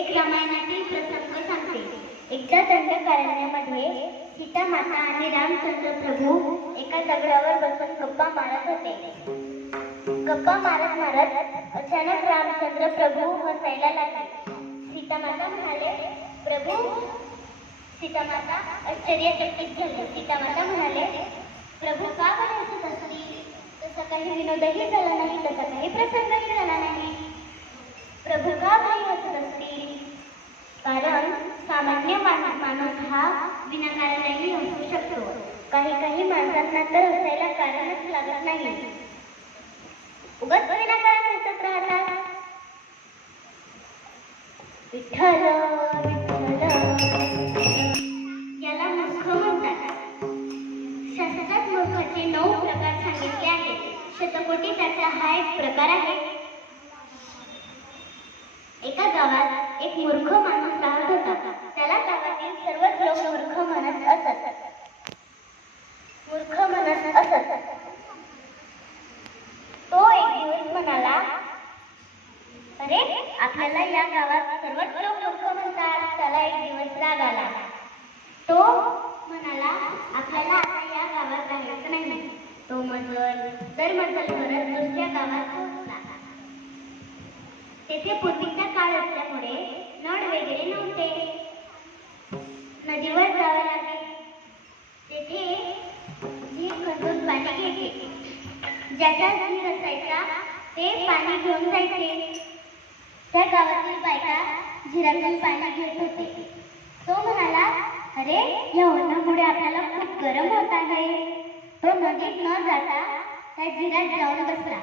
एक रामायणातील प्रसंग सांगते. एकदा दंडकारण्यामध्ये सीता माता आणि रामचंद्र प्रभू एका दगडावर बसून गप्पा मारत होते. गप्पा मारत मारत अचानक रामचंद्र प्रभू हसायला लागले. सीता माता म्हणाले, प्रभू. सीता माता आश्चर्यचकित झाली. सीता माता म्हणाले, प्रभू का बरे हसत असतील? तसा काही विनोदही झाला नाही, तसा काही प्रसंगही झाला नाही. प्रभू का बरे हसत असतील? कारण सामान्य माणूस हा विनाकारणही हसू शकतो. काही काही माणसांना तर हसायला कारणच लागत नाही. उगाच विनाकारण हसत राहतात. विठ्ठल विठ्ठल याला मूर्ख म्हणतात. शास्त्रात मूर्खाचे 9 प्रकार सांगितले आहेत. शतकोटी त्याचा हा एक प्रकार आहे. एका गावात एक मूर्ख माणूस राहत होता. त्याला गावातील सर्वच लोक मूर्ख म्हणत असत. तो एक दिवस म्हणाला, अरे आपल्याला या गावात सर्वच लोक मूर्ख म्हणतात. त्याला एक दिवस राग आला. तो म्हणाला, आपल्याला आता या गावात राहायचं नाही. तो दर मजल करत दुसऱ्या गावात पोहोचला. तेथे पूर्वीचा काळ असल्यामुळे नळ वगैरे नव्हते. नदीवर जावे लागे. तेथे विहीर खणून पाणी घ्यायचे. ज्याचा विहीर असायचा ते पाणी घेऊन जायचे. त्या गावातील बायका झिरातून पाणी घेत होते. तो म्हणाला, अरे या उन्हामुळे आपल्याला खूप गरम होत आहे. तो नदीत न जाता त्या झिरात जाऊन बसला.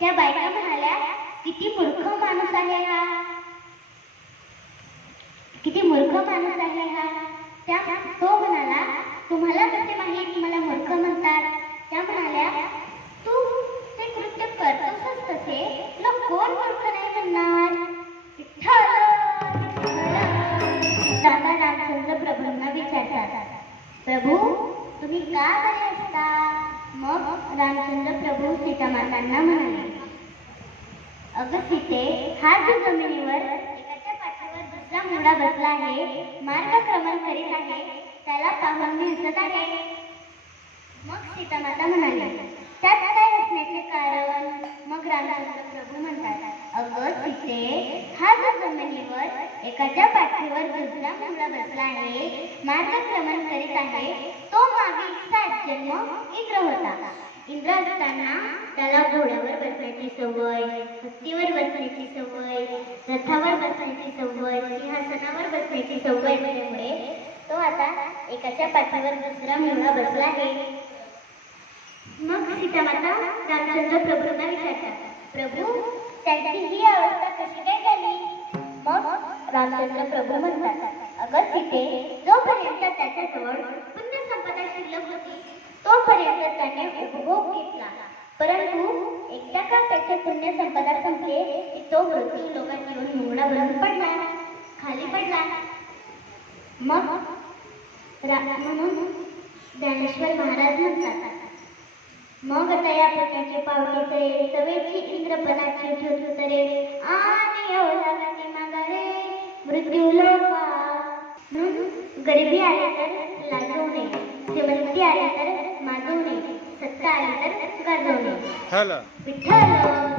त्या बायका म्हणाल्या, किती मूर्ख माणूस आहे हा. किती मूर्ख माणूस आहे हा. तो म्हणाला, तुम्हाला कसे माहीत मला मूर्ख म्हणतात? त्या म्हणाल्या, तू ते कृत्य करतोस कसे? तुला कोण मूर्ख नाही म्हणणार? दादा रामचंद्र प्रभूंना विचारतात, प्रभू तुम्ही का बरे असता? मग रामचंद्र प्रभू सीतामातांना म्हणाले, अगं सीते, हा जो जमिनीवर एकाच्या पाठीवर दुसरा मुंडा बसला आहे, मार्गक्रमण करीत आहे, त्याला पाहून मी हसत आहे. मग सीतामाता म्हणाली, त्यात काय हसण्याचे कारण? मग रामचंद्र प्रभू म्हणतात, अगं सीते, हा जो जमिनीवर एकाच्या पाठीवर दुसरा मुंडा बसला आहे, मार्गक्रमण करीत आहे, तो मागील 7 जन्म इंद्र होता. इंद्र असताना त्याला घोड्यावर बसण्याची सवय, हत्तीवर बसण्याची सवय, रथावर बसण्याची सवय, सिंहासनावर बसण्याची सवय असल्यामुळे तो आता एकाच्या पाठीवर दुसरा मुलगा बसला आहे. मग सीतामाता रामचंद्र प्रभूंना विचारतात, प्रभू त्यांची ही अवस्था कशी काय झाली? मग रामचंद्र प्रभू म्हणतात, अगं सीते, जोपर्यंत त्याच्याजवळ पुण्य संपदा शिल्लक होती तोपर्यंत त्याने उपभोग घेतला. परंतु एकदा का त्याचे पुण्य संपदा संपले की तो मृत्यू लोकात येऊन मुंगडा बनून पडला, खाली पडला. मग म्हणून ज्ञानेश्वर महाराज म्हणतात, मग तया पुण्याचे पावते सवेची इंद्रपणाची ठुतरे आणि एवढा मागारे मृत्यू लोका. म्हणून गरिबी आली तर लाजवू नये, श्रीमंती आली तर माजवू नये, सत्ता आली तर गाजवू नये. विठ्ठल